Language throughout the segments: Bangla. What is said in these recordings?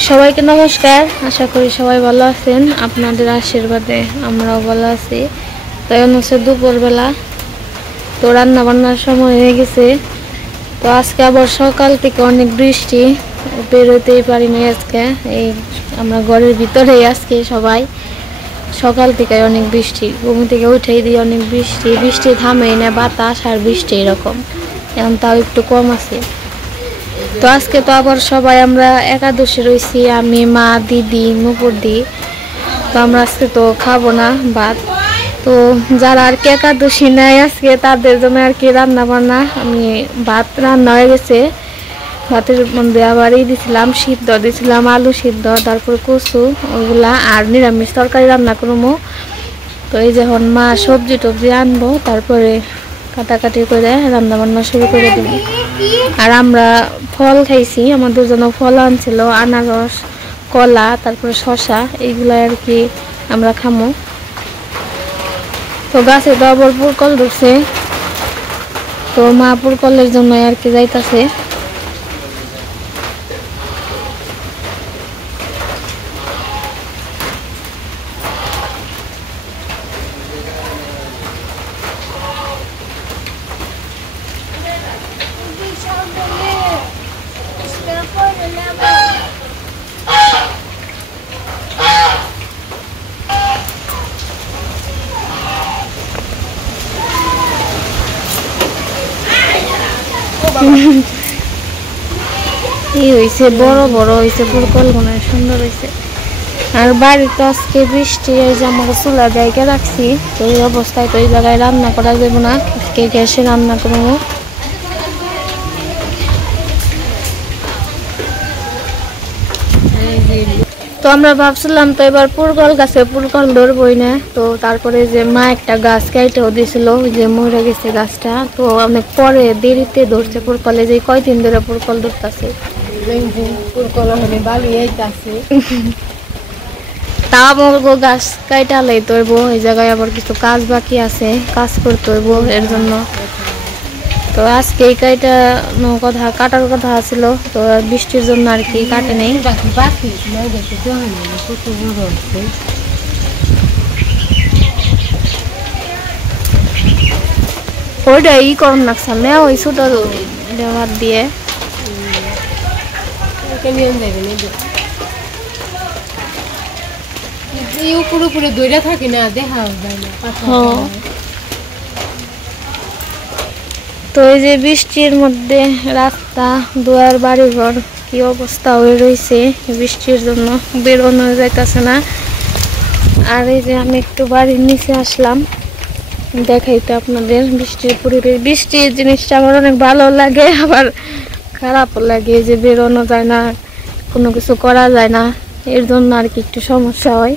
সবাইকে নমস্কার। আশা করি সবাই ভালো আছেন। আপনাদের আশীর্বাদে আমরাও ভালো আছি। তো এখন হচ্ছে দুপুরবেলা, তো রান্না বান্নার সময় হয়ে গেছে। তো আজকে আবার সকাল থেকে অনেক বৃষ্টি, বেরোতেই পারিনি আজকে। এই আমরা ঘরের ভিতরেই আজকে সবাই, সকাল থেকে অনেক বৃষ্টি, ঘুম থেকে উঠেই দিয়ে অনেক বৃষ্টি, বৃষ্টি থামেই না, বাতাস আর বৃষ্টি এরকম। এখন তাও একটু কম আছে। তো আজকে তো আবার সবাই আমরা একাদশী রয়েছি, আমি, মা, দিদি, নুপুর দি। তো আমরা আজকে তো খাবো না ভাত। তো যারা আর কি একাদশী নেয় আজকে তাদের জন্য আর কি রান্না বান্না। আমি ভাত রান্না হয়ে গেছে, ভাতের মধ্যে আবার দিছিলাম সিদ্ধ, দিছিলাম আলু সিদ্ধ, তারপর কচু ওইগুলা, আর নিরামিষ তরকারি রান্না করবো। তো এই যখন মা সবজি টবজি আনবো, তারপরে কাটাকাটি করে রান্না বান্না শুরু করে দেব। আর আমরা ফল খাইছি, আমাদের জন্য ফল আনছিল, আনারস, কলা, তারপরে শশা, এইগুলো আর কি আমরা খামো। তো গাছে তো আবার পুরকল ধরছে, তো মা পুরকলের জন্য আর কি যাইতাছে। এই হয়েছে বড় বড় হয়েছে পুরকল, মনে সুন্দর হয়েছে। আর বাড়িতে আজকে বৃষ্টি, এই যে আমাকে চুলা জায়গা রাখছি, তো এই অবস্থায় তো এই জায়গায় রান্না করা যাবে না, আজকে গ্যাসে রান্না করবো। তো আমরা ভাবছিলাম তো এবার পুরকল গাছে পুরকল ধরবই না, তো তারপরে যে মা একটা গাছ কেটেও দিয়েছিল, ওই যে মরে গেছে গাছটা, তো অনেক পরে দেরিতে ধরছে পুরকলে, যে কয়দিন ধরে পুরকল ধরতেছে। তা আমার গাছ কাইটালেই তো হইব, এই জায়গায় আবার কিছু কাজ বাকি আছে, কাজ করতে হইব এর জন্য। তো আজকে এই কাটার কথা ছিল, তো বৃষ্টির জন্য আর কি কাটে নেই। ওইটা ই করুন নাকসাল না, ওই ছোট ব্যবহার দিয়ে উপরে উপরে দইরা থাকে না, দেখা যায় না। তো এই যে বৃষ্টির মধ্যে রাস্তা, দুয়ার, বাড়িঘর কি অবস্থা হয়ে রয়েছে, বৃষ্টির জন্য বেরোনো যাইতেছে না। আর এই যে আমি একটু বাড়ির নিচে আসলাম দেখাইতে আপনাদের বৃষ্টির পরিবেশ। বৃষ্টির জিনিসটা আমার অনেক ভালো লাগে, আবার খারাপও লাগে, যে বেরোনো যায় না, কোনো কিছু করা যায় না, এর জন্য আর কি একটু সমস্যা হয়।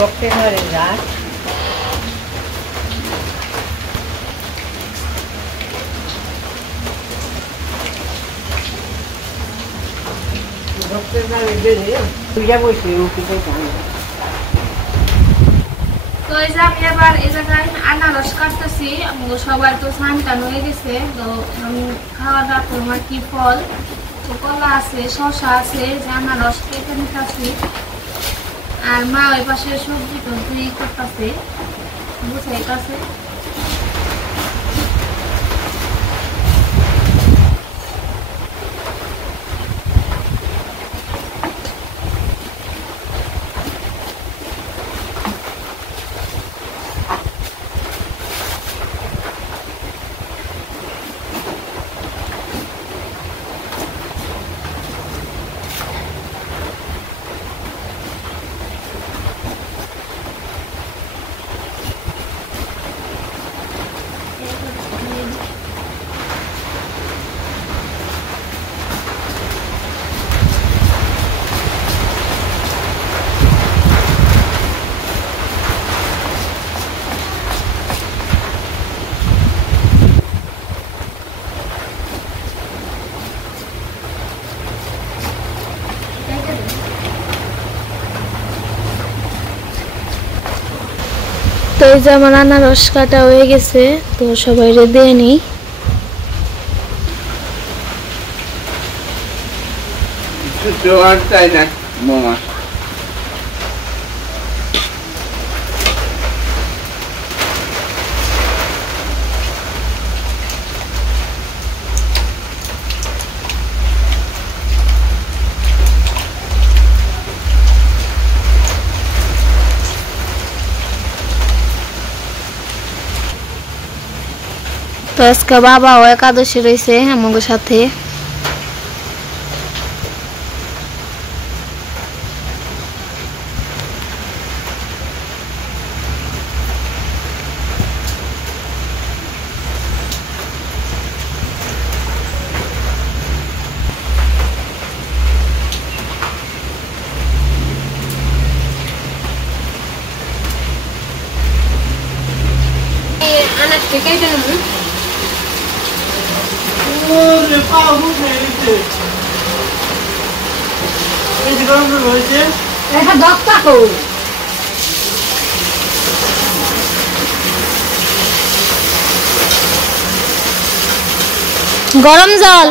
বক্তে ধরে গাছ বক্তে ধরে বেড়ে পূজা বসে উঠিতে চান। তো এই যে আমি আবার এই জায়গায় আনারস কাটতেছি, সবাই তো স্নান টান হয়ে গেছে, তো আমি খাওয়া দাওয়া করবো আর কি। ফল তো কলা আছে, শশা আছে, যে আনারস কেটে নিতেছি। আর মা ওই পাশে সবজি টবজি করতেছে, বুঝাইতেছে। এই যে আমার আনারস কাটা হয়ে গেছে, তো সবাই দিয়ে নিই। চাই না মামা, তো আজকে বাবাও একাদশী রয়েছে আমাদের সাথে। আনাজ থেকে এটা নেব। গরম জল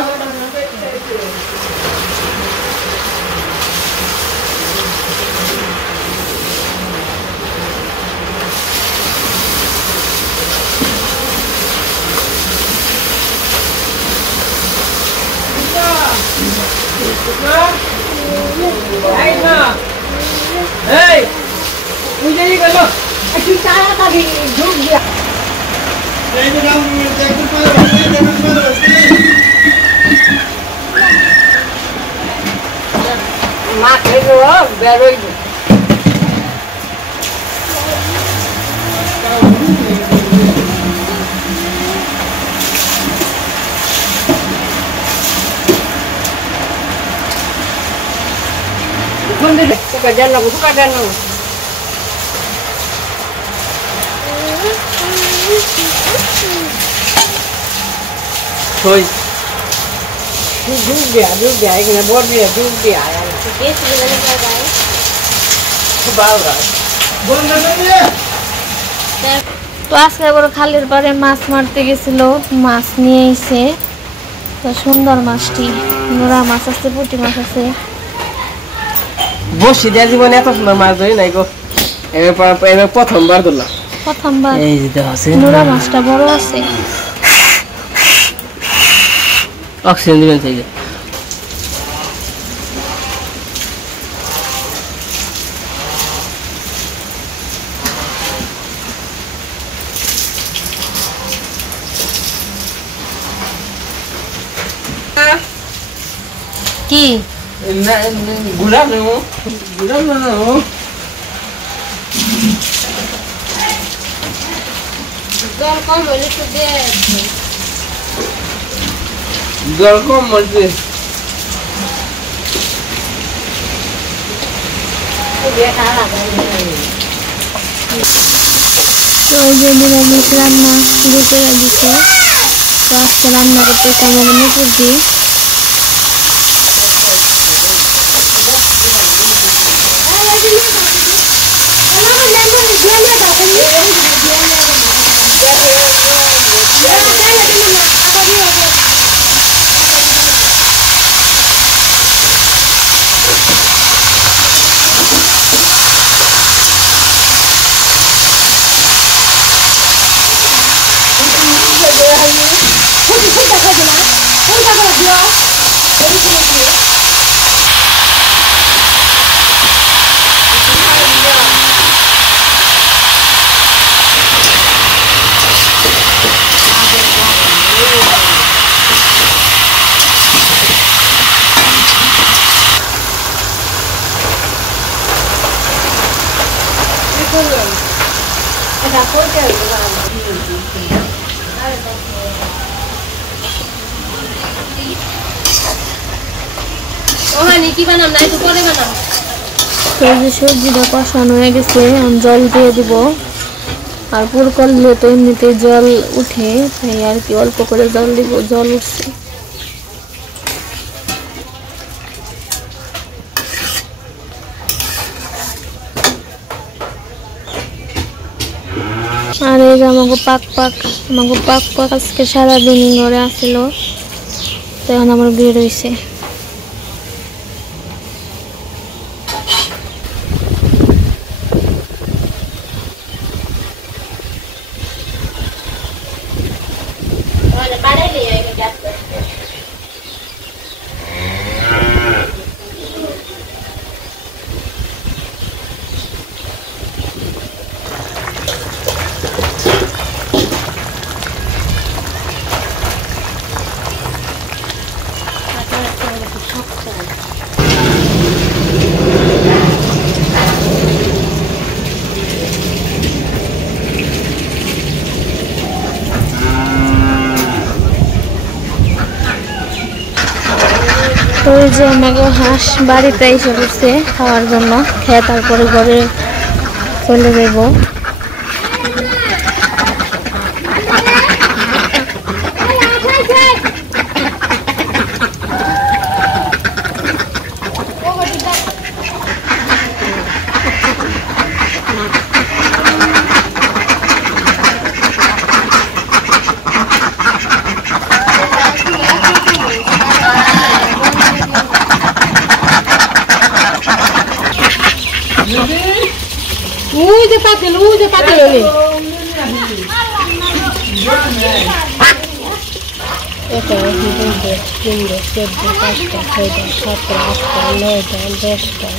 তো আজকে বড় খালের পারে মাছ মারতে গেছিল, মাছ নিয়ে এসে। তো সুন্দর মাছটি, নোরা মাছ আছে, পুঁটি মাছ আছে। বসি দেওয়ার জীবনে এত সুন্দর মাছ ধরি নাই গো, এবার প্রথমবার ধরলাম। প্রথমবার এই যে আছে নোরা মাছটা বড় আছে। অক্সিজেন দিবেন সেই যে কি গুলাব নেব, গুলাব নেব। জল কম হলে তো দে। জল কম বলছে। তো ওই যে নিরামিষ রান্না শুরু করে দিছে। তো আজকে রান্না করতে কেমন মুকুর দিই। ওখানে কি বানাম না একটু পরে বানাম। তো এই যে সবজিটা কষানো হয়ে গেছে, জল দিয়ে দিব। আর পুর করলে তো এমনিতে জল উঠে, তাই আর কি অল্প করে জল দিব, জল উঠছে। আর এই যে আমাকে পাক পাক আজকে সারাদিন ঘরে আসছিল, তখন আমার বের হয়েছে। তো এই যে আমাকে হাঁস বাড়িতে এসে পড়ছে খাওয়ার জন্য, খেয়ে তারপরে ঘরে চলে যাব। Uy, de patel, Loli. Esta es mi 20, 15, 17, 18, 17, 18, 19, 10টা।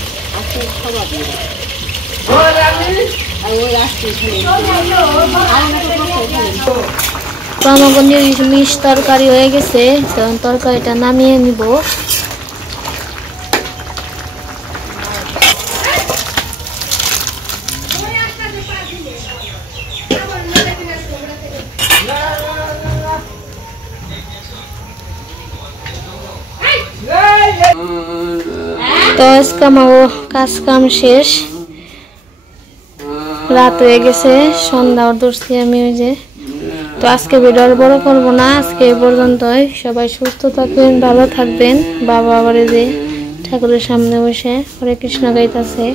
তো আমাকে নিরামিষ তরকারি হয়ে গেছে, তখন তরকারিটা নামিয়ে নিব। তো আজকে আমার কাজ কাম শেষ, রাত হয়ে গেছে, সন্ধ্যা ধরছি আমি। ওই যে তো আজকে ভিডিও আর বড় করবো না, আজকে এই পর্যন্তই। সবাই সুস্থ থাকবেন, ভালো থাকবেন। বাবা আবার যে ঠাকুরের সামনে বসে হরে কৃষ্ণ গাইতেছে।